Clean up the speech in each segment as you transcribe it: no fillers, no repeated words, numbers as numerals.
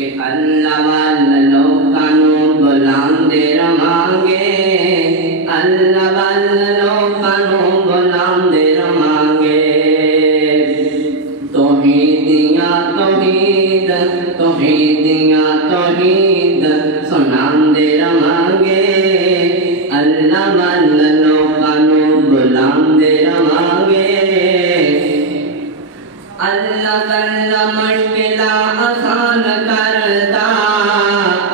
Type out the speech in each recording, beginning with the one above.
کہ اللہ والے لوگاں نوں بلاندے رہانگے، اللہ والے لوگاں نوں بلاندے رہانگے، توحیدیاں توحید توحیدیاں توحید سناندے رہانگے، اللہ والے لوگاں نوں بلاندے رہانگے۔ اللہ کلا مشکلہ آسان کرتا،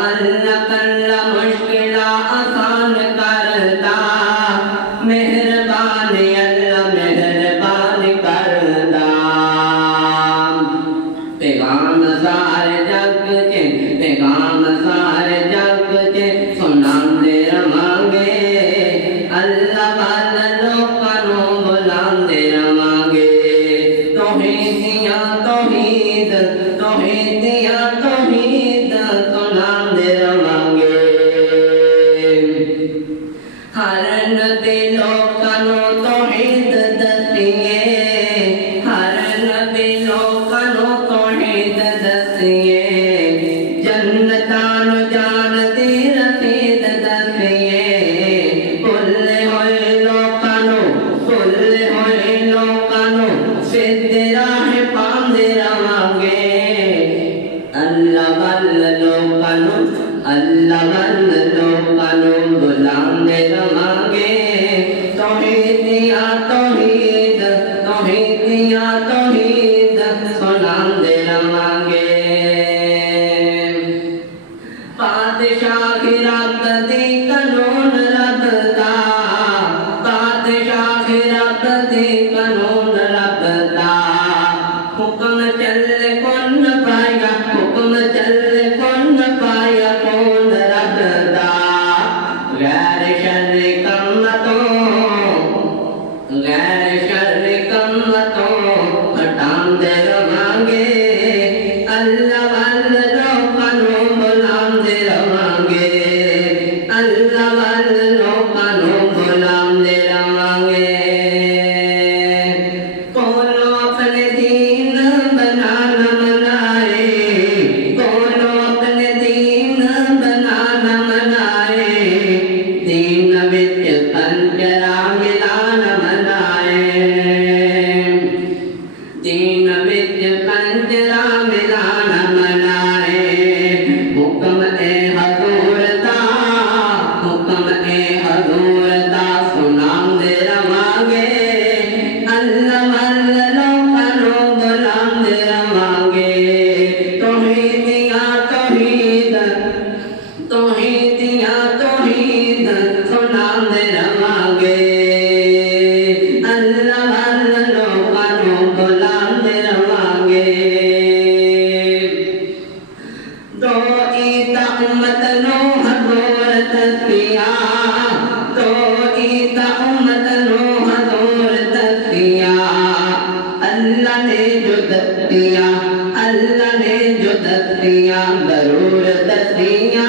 اللہ کلا مشکلہ آسان کرتا، مہربانی اللہ مہربانی کرتا، پیغام سارے جگ چے پیغام سارے جگ چے سناندے رہانگے، اللہ والے لوکاں نوں بلاندے رہانگے، توحیدیاں توحید توحیدیاں توحید سناندے رہانگے۔ ہر نبی لوکاں نوں توحید دسیے، ہر نبی لوکاں نوں توحید دسیے، جنتاں نوں جان دی رسید دسیے، بھلے ہوئے لوکاں نوں سیدھی راہ پاندے رہانگے، اللہ والے لوکاں نوں بلاندے رہانگے، توحیدیاں توحید توحیدیاں توحید سناندے رہانگے۔ بادشاہی رب دی قانون رب دا، بادشاہی رب دی قانون رب دا، حکم چلے کون پایا حکم چلے کون پایا کون رب دا، غیر شر کم تو ہٹاندے رہانگے، اللہ والے لوکاں نوں بلاندے رہانگے، اللہ والے لوکاں نوں بلاندے رہانگے۔ کونوں اپنے دین بنانا منائے، کونوں اپنے دین بنانا منائے، دین وچ کنجرا ملانا منائے، دین وچ کنجرا ملانا منائے، حکم اے حضور دا حکم اے حضور دا سناندے رہانگے، اللہ والے لوکاں نوں بلاندے رہانگے، توحیدیاں توحید توحیدیاں توحید سناندے رہانگے، اللہ والے لوکاں نوں بلاندے رہانگے۔ دو عید امت نوں حضور دسیا، دو عید امت نوں حضور دسیا، اللہ نے جو دسیا اللہ نے جو دسیا ضرور دسیا،